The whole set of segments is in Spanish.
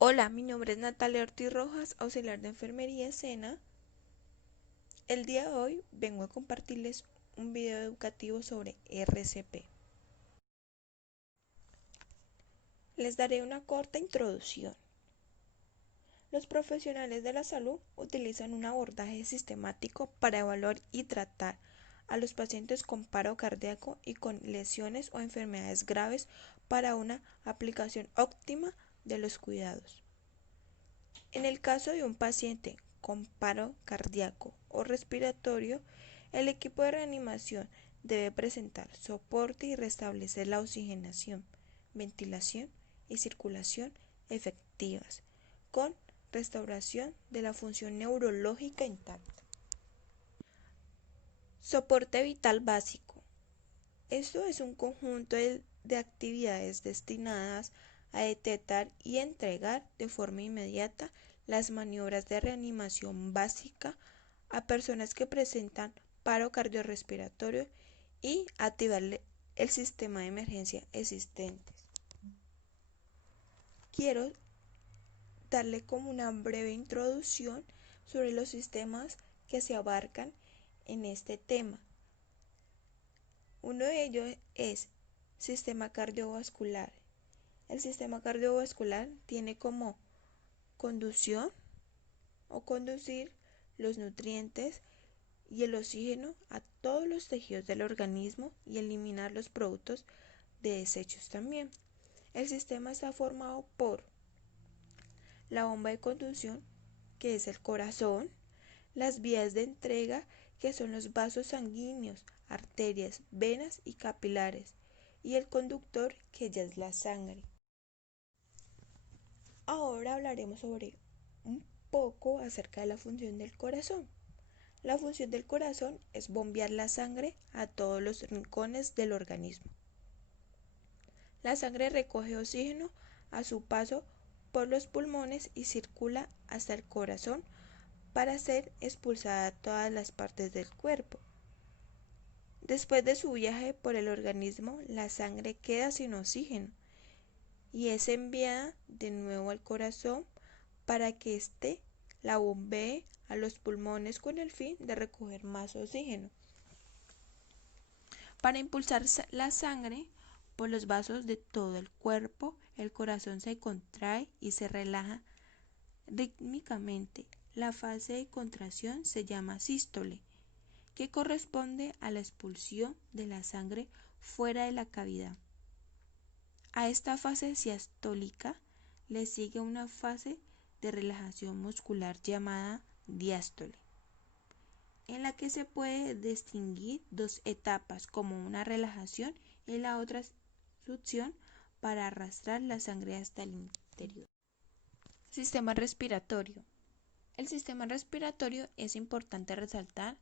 Hola, mi nombre es Natalia Ortiz Rojas, auxiliar de enfermería SENA. El día de hoy vengo a compartirles un video educativo sobre RCP. Les daré una corta introducción. Los profesionales de la salud utilizan un abordaje sistemático para evaluar y tratar a los pacientes con paro cardíaco y con lesiones o enfermedades graves para una aplicación óptima de los cuidados. En el caso de un paciente con paro cardíaco o respiratorio, el equipo de reanimación debe presentar soporte y restablecer la oxigenación, ventilación y circulación efectivas, con restauración de la función neurológica intacta. Soporte vital básico. Esto es un conjunto de actividades destinadas a detectar y entregar de forma inmediata las maniobras de reanimación básica a personas que presentan paro cardiorrespiratorio y activar el sistema de emergencia existentes. Quiero darle como una breve introducción sobre los sistemas que se abarcan en este tema. Uno de ellos es sistema cardiovascular. El sistema cardiovascular tiene como conducción o conducir los nutrientes y el oxígeno a todos los tejidos del organismo y eliminar los productos de desechos también. El sistema está formado por la bomba de conducción, que es el corazón, las vías de entrega, que son los vasos sanguíneos, arterias, venas y capilares, y el conductor, que ya es la sangre. Ahora hablaremos sobre un poco acerca de la función del corazón. La función del corazón es bombear la sangre a todos los rincones del organismo. La sangre recoge oxígeno a su paso por los pulmones y circula hasta el corazón para ser expulsada a todas las partes del cuerpo. Después de su viaje por el organismo, la sangre queda sin oxígeno y es enviada de nuevo al corazón para que éste la bombee a los pulmones con el fin de recoger más oxígeno. Para impulsar la sangre por los vasos de todo el cuerpo, el corazón se contrae y se relaja rítmicamente. La fase de contracción se llama sístole, que corresponde a la expulsión de la sangre fuera de la cavidad. A esta fase siastólica le sigue una fase de relajación muscular llamada diástole, en la que se puede distinguir dos etapas, como una relajación y la otra succión para arrastrar la sangre hasta el interior. Sistema respiratorio. El sistema respiratorio es importante resaltar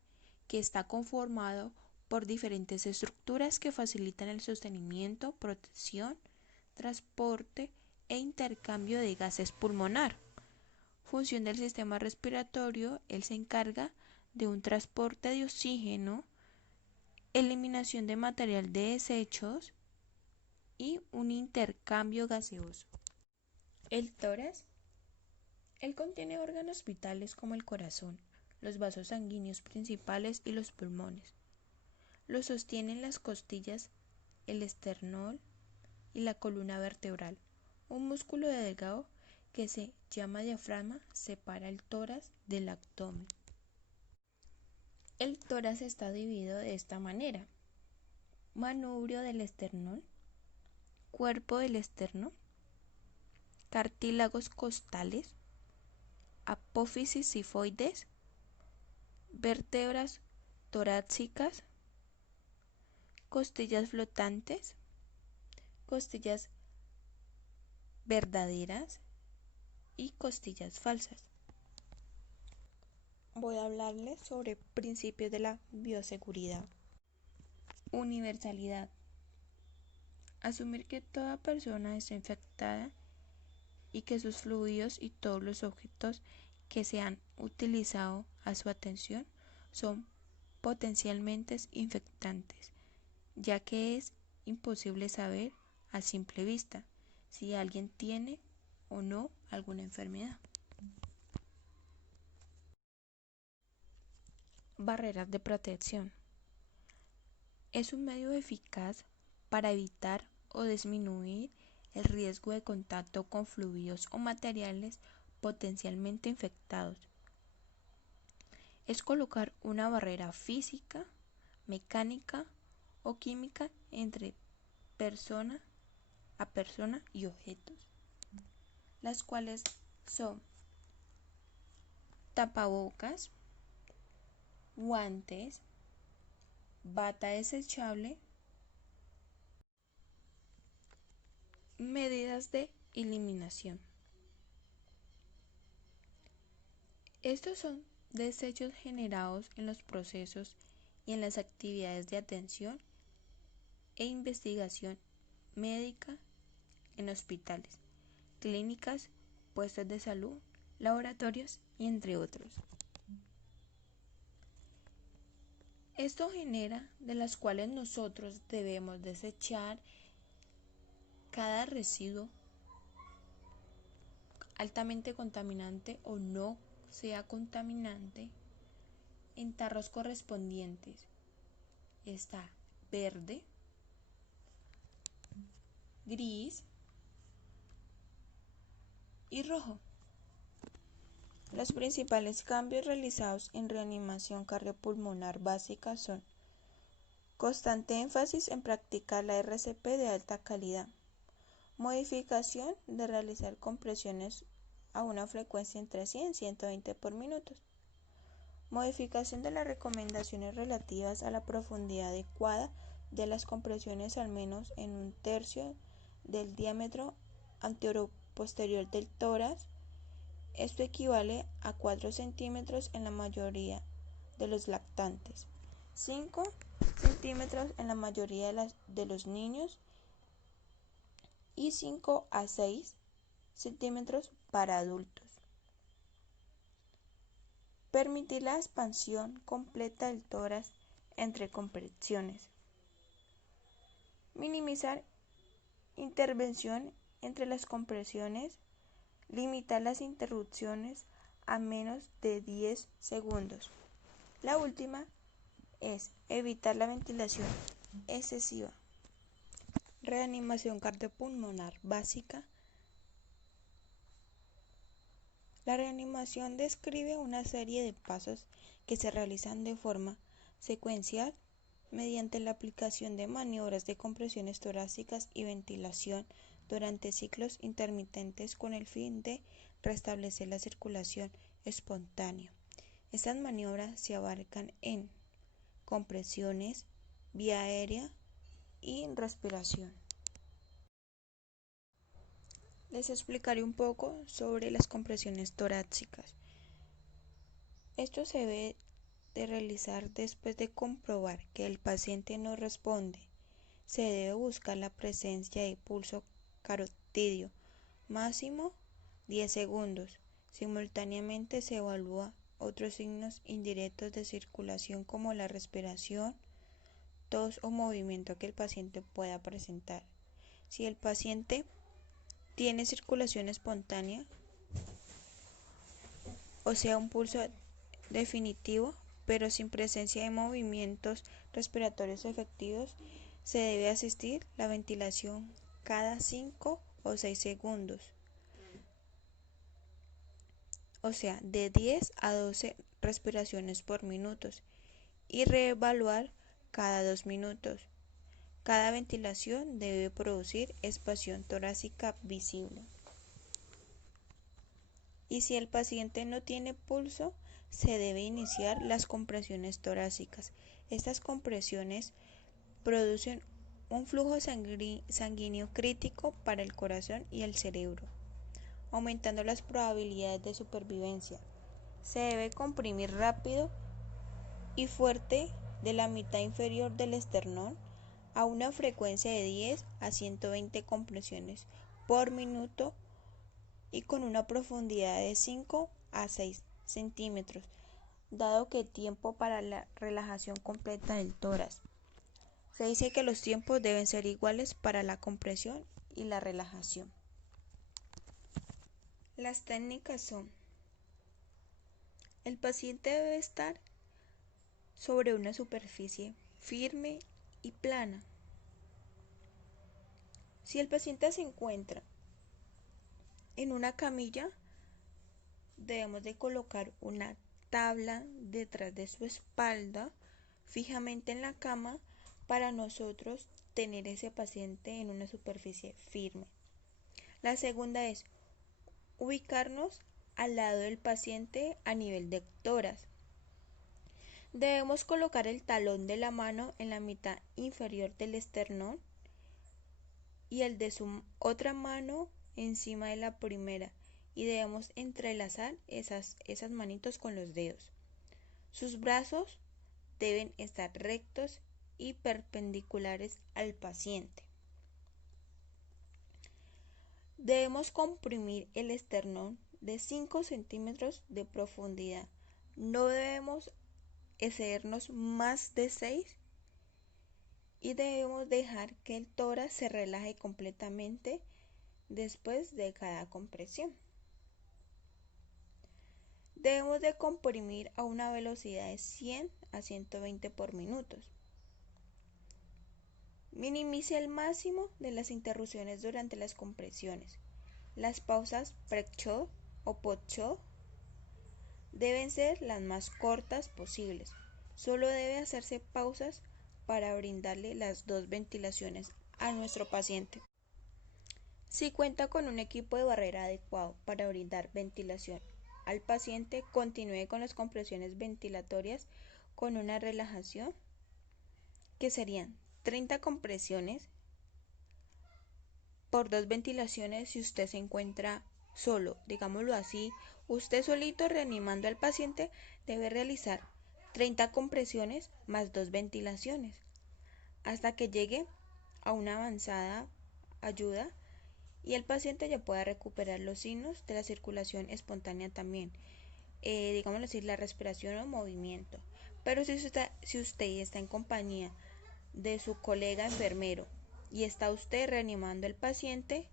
que está conformado por diferentes estructuras que facilitan el sostenimiento, protección, transporte e intercambio de gases pulmonar. Función del sistema respiratorio: él se encarga de un transporte de oxígeno, eliminación de material de desechos y un intercambio gaseoso. El tórax. Él contiene órganos vitales como el corazón, los vasos sanguíneos principales y los pulmones. Lo sostienen las costillas, el esternón y la columna vertebral. Un músculo delgado que se llama diafragma separa el tórax del abdomen. El tórax está dividido de esta manera: manubrio del esternón, cuerpo del esternón, cartílagos costales, apófisis sifoides, vértebras torácicas, costillas flotantes, costillas verdaderas y costillas falsas. Voy a hablarles sobre principios de la bioseguridad. Universalidad. Asumir que toda persona está infectada y que sus fluidos y todos los objetos que se han utilizado a su atención son potencialmente infectantes, ya que es imposible saber a simple vista si alguien tiene o no alguna enfermedad. Barreras de protección. Es un medio eficaz para evitar o disminuir el riesgo de contacto con fluidos o materiales potencialmente infectados. Es colocar una barrera física, mecánica o química entre persona y objetos, las cuales son tapabocas, guantes, bata desechable, medidas de eliminación. Estos son desechos generados en los procesos y en las actividades de atención e investigación médica en hospitales, clínicas, puestos de salud, laboratorios y entre otros. Esto genera de las cuales nosotros debemos desechar cada residuo altamente contaminante o no sea contaminante en tarros correspondientes. Está verde, gris y rojo. Los principales cambios realizados en reanimación cardiopulmonar básica son: constante énfasis en practicar la RCP de alta calidad, modificación de realizar compresiones a una frecuencia entre 100 y 120 por minuto, modificación de las recomendaciones relativas a la profundidad adecuada de las compresiones al menos en un tercio del diámetro anteroposterior del tórax. Esto equivale a 4 centímetros en la mayoría de los lactantes, 5 centímetros en la mayoría de los niños y 5 a 6 centímetros para adultos. Permitir la expansión completa del tórax entre compresiones. Minimizar intervención entre las compresiones. Limitar las interrupciones a menos de 10 segundos. La última es evitar la ventilación excesiva. Reanimación cardiopulmonar básica. La reanimación describe una serie de pasos que se realizan de forma secuencial mediante la aplicación de maniobras de compresiones torácicas y ventilación durante ciclos intermitentes con el fin de restablecer la circulación espontánea. Estas maniobras se abarcan en compresiones, vía aérea y respiración. Les explicaré un poco sobre las compresiones torácicas. Esto se debe de realizar después de comprobar que el paciente no responde. Se debe buscar la presencia de pulso carotidio máximo 10 segundos. Simultáneamente se evalúa otros signos indirectos de circulación como la respiración, tos o movimiento que el paciente pueda presentar. Si el paciente tiene circulación espontánea, o sea un pulso definitivo, pero sin presencia de movimientos respiratorios efectivos, se debe asistir la ventilación cada 5 o 6 segundos, o sea, de 10 a 12 respiraciones por minuto, y reevaluar cada 2 minutos. Cada ventilación debe producir expansión torácica visible. Y si el paciente no tiene pulso, se debe iniciar las compresiones torácicas. Estas compresiones producen un flujo sanguíneo crítico para el corazón y el cerebro, aumentando las probabilidades de supervivencia. Se debe comprimir rápido y fuerte de la mitad inferior del esternón a una frecuencia de 10 a 120 compresiones por minuto y con una profundidad de 5 a 6 centímetros, dado que tiempo para la relajación completa del tórax. Se dice que los tiempos deben ser iguales para la compresión y la relajación. Las técnicas son: el paciente debe estar sobre una superficie firme y plana. Si el paciente se encuentra en una camilla, debemos de colocar una tabla detrás de su espalda fijamente en la cama para nosotros tener ese paciente en una superficie firme. La segunda es ubicarnos al lado del paciente a nivel de tórax. Debemos colocar el talón de la mano en la mitad inferior del esternón y el de su otra mano encima de la primera, y debemos entrelazar esas manitos con los dedos. Sus brazos deben estar rectos y perpendiculares al paciente. Debemos comprimir el esternón de 5 centímetros de profundidad. No debemos excedernos más de 6 y debemos dejar que el tórax se relaje completamente después de cada compresión. Debemos de comprimir a una velocidad de 100 a 120 por minuto. Minimice el máximo de las interrupciones durante las compresiones. Las pausas pre-shock o post-shock deben ser las más cortas posibles. Solo debe hacerse pausas para brindarle las 2 ventilaciones a nuestro paciente. Si cuenta con un equipo de barrera adecuado para brindar ventilación al paciente, continúe con las compresiones ventilatorias con una relajación que serían 30 compresiones por 2 ventilaciones si usted se encuentra solo, digámoslo así. Usted solito reanimando al paciente debe realizar 30 compresiones más 2 ventilaciones hasta que llegue a una avanzada ayuda y el paciente ya pueda recuperar los signos de la circulación espontánea también, digámoslo así, la respiración o movimiento. Pero si usted está en compañía de su colega enfermero y está usted reanimando al paciente,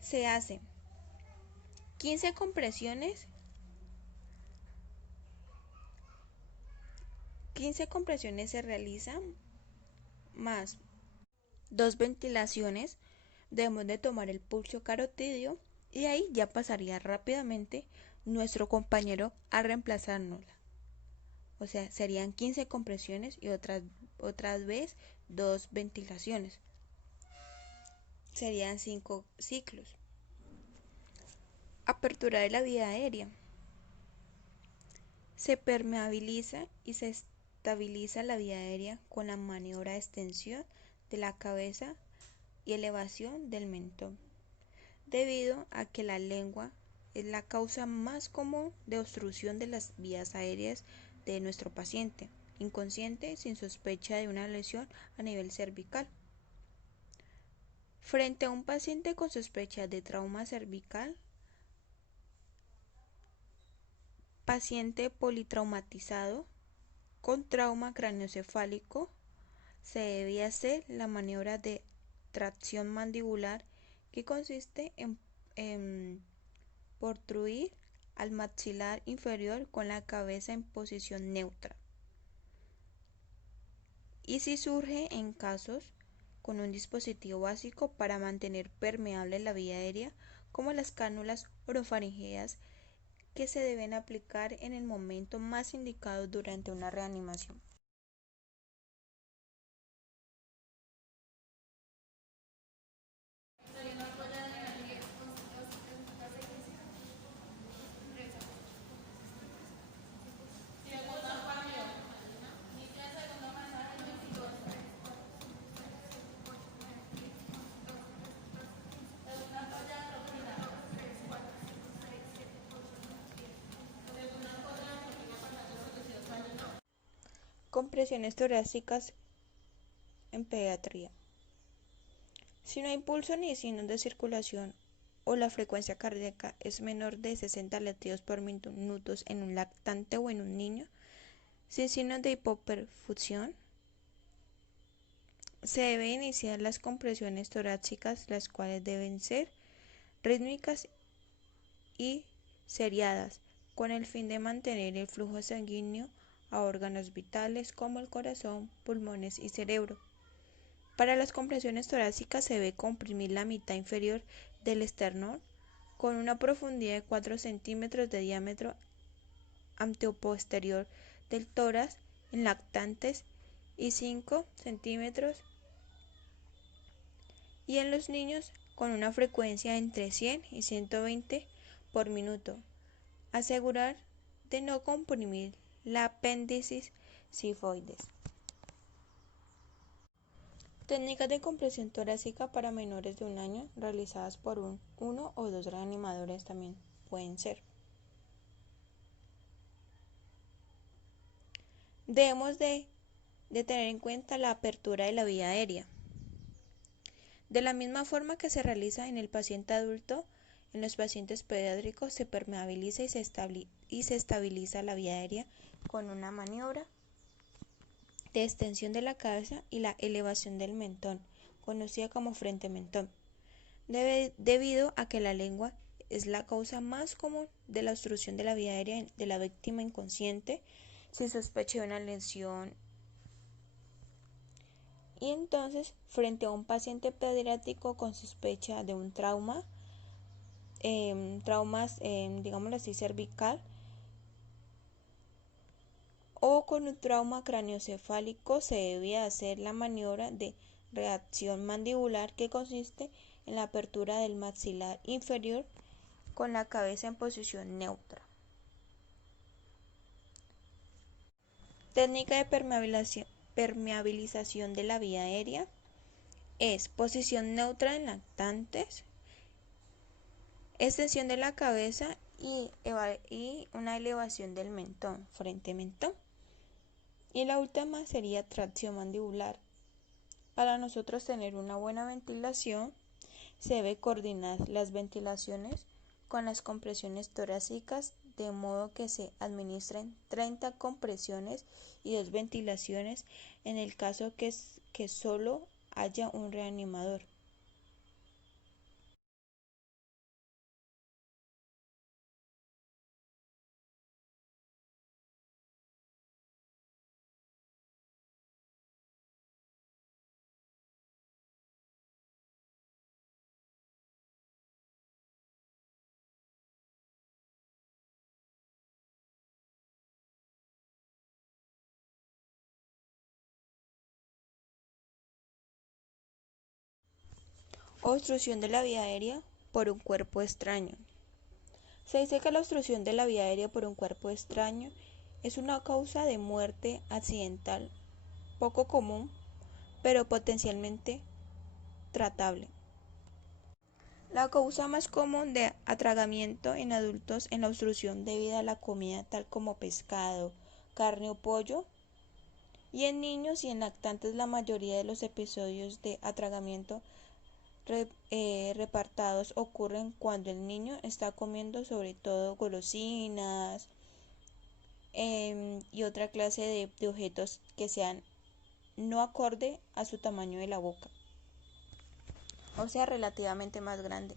se hace 15 compresiones se realizan más 2 ventilaciones. Debemos de tomar el pulso carotidio y ahí ya pasaría rápidamente nuestro compañero a reemplazárnosla. O sea, serían 15 compresiones y otras vez 2 ventilaciones. Serían 5 ciclos. Apertura de la vía aérea. Se permeabiliza y se estabiliza la vía aérea con la maniobra de extensión de la cabeza y elevación del mentón, debido a que la lengua es la causa más común de obstrucción de las vías aéreas de nuestro paciente inconsciente sin sospecha de una lesión a nivel cervical. Frente a un paciente con sospecha de trauma cervical, paciente politraumatizado con trauma craneoencefálico, se debe hacer la maniobra de tracción mandibular, que consiste en protruir al maxilar inferior con la cabeza en posición neutra. Y si surge en casos con un dispositivo básico para mantener permeable la vía aérea, como las cánulas orofaringeas, que se deben aplicar en el momento más indicado durante una reanimación. Compresiones torácicas en pediatría. Si no hay pulso ni signos de circulación o la frecuencia cardíaca es menor de 60 latidos por minuto en un lactante o en un niño, sin signos de hipoperfusión, se debe iniciar las compresiones torácicas, las cuales deben ser rítmicas y seriadas, con el fin de mantener el flujo sanguíneo a órganos vitales como el corazón, pulmones y cerebro. Para las compresiones torácicas se debe comprimir la mitad inferior del esternón con una profundidad de 4 centímetros de diámetro anteposterior del tórax en lactantes y 5 centímetros y en los niños con una frecuencia entre 100 y 120 por minuto. Asegurar de no comprimir la apéndice sifoides. Técnicas de compresión torácica para menores de 1 año realizadas por uno o dos reanimadores también pueden ser. Debemos de tener en cuenta la apertura de la vía aérea. De la misma forma que se realiza en el paciente adulto, en los pacientes pediátricos se permeabiliza y se estabiliza la vía aérea con una maniobra de extensión de la cabeza y la elevación del mentón, conocida como frente-mentón, debido a que la lengua es la causa más común de la obstrucción de la vía aérea de la víctima inconsciente sin sospecha de una lesión. Y entonces, frente a un paciente pediátrico con sospecha de un trauma, digámoslo así, cervical, o con un trauma craneoencefálico, se debía hacer la maniobra de reacción mandibular, que consiste en la apertura del maxilar inferior con la cabeza en posición neutra. Técnica de permeabilización de la vía aérea es posición neutra en lactantes, extensión de la cabeza y una elevación del mentón, frente-mentón. Y la última sería tracción mandibular. Para nosotros tener una buena ventilación, se debe coordinar las ventilaciones con las compresiones torácicas, de modo que se administren 30 compresiones y 2 ventilaciones en el caso que solo haya un reanimador. Obstrucción de la vía aérea por un cuerpo extraño. Se dice que la obstrucción de la vía aérea por un cuerpo extraño es una causa de muerte accidental poco común, pero potencialmente tratable. La causa más común de atragantamiento en adultos es la obstrucción debida a la comida tal como pescado, carne o pollo, y en niños y en lactantes la mayoría de los episodios de atragantamiento repartados ocurren cuando el niño está comiendo sobre todo golosinas y otra clase de objetos que sean no acorde a su tamaño de la boca, o sea, relativamente más grande.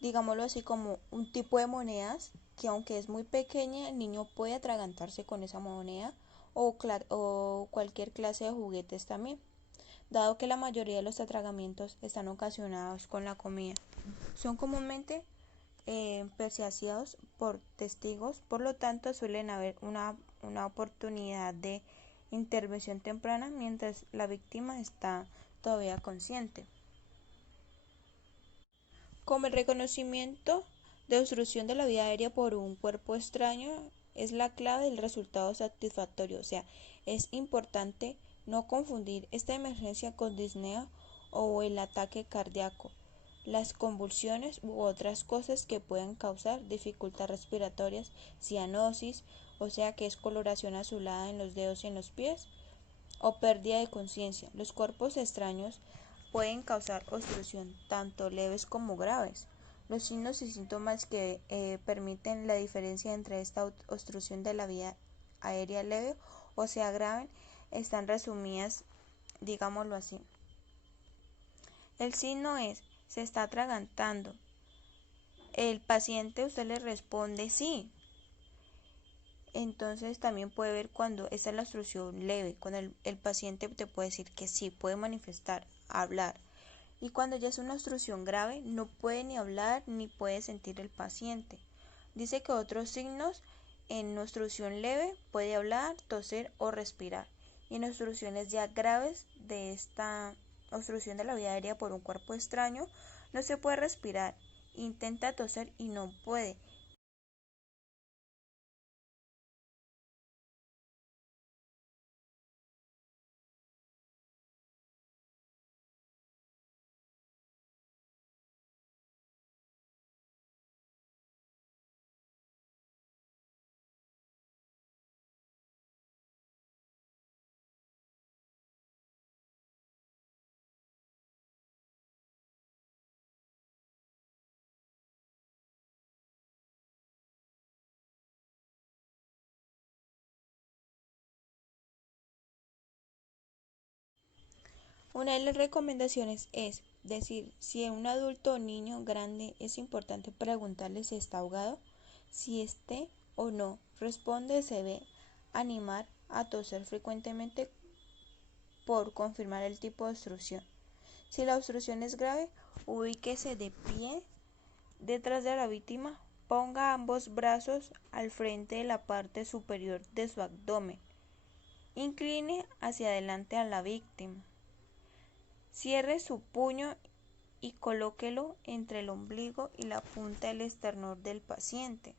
Digámoslo así, como un tipo de monedas que aunque es muy pequeña, el niño puede atragantarse con esa moneda o cualquier clase de juguetes también, dado que la mayoría de los atragantamientos están ocasionados con la comida. Son comúnmente persuadidos por testigos, por lo tanto suelen haber una oportunidad de intervención temprana mientras la víctima está todavía consciente. Como el reconocimiento de obstrucción de la vía aérea por un cuerpo extraño es la clave del resultado satisfactorio, o sea, es importante no confundir esta emergencia con disnea o el ataque cardíaco, las convulsiones u otras cosas que puedan causar dificultades respiratorias, cianosis, o sea que es coloración azulada en los dedos y en los pies, o pérdida de conciencia. Los cuerpos extraños pueden causar obstrucción tanto leves como graves. Los signos y síntomas que permiten la diferencia entre esta obstrucción de la vía aérea leve o sea grave están resumidas, digámoslo así. El signo es se está atragantando. El paciente, usted le responde sí. Entonces también puede ver cuando esta es la obstrucción leve, cuando el paciente te puede decir que sí, puede manifestar, hablar. Y cuando ya es una obstrucción grave, no puede ni hablar ni puede sentir el paciente. Dice que otros signos en obstrucción leve puede hablar, toser o respirar. Y en obstrucciones ya graves de esta obstrucción de la vía aérea por un cuerpo extraño, no se puede respirar, intenta toser y no puede. Una de las recomendaciones es decir, si es un adulto o niño grande, es importante preguntarle si está ahogado, si esté o no responde, se debe animar a toser frecuentemente por confirmar el tipo de obstrucción. Si la obstrucción es grave, ubíquese de pie detrás de la víctima, ponga ambos brazos al frente de la parte superior de su abdomen, incline hacia adelante a la víctima. Cierre su puño y colóquelo entre el ombligo y la punta del esternón del paciente.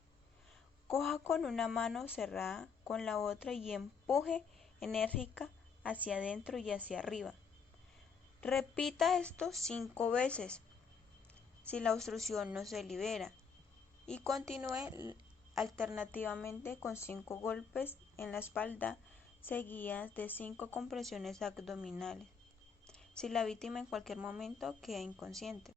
Coja con una mano cerrada con la otra y empuje enérgica hacia adentro y hacia arriba. Repita esto 5 veces si la obstrucción no se libera y continúe alternativamente con 5 golpes en la espalda seguidas de 5 compresiones abdominales, si la víctima en cualquier momento queda inconsciente.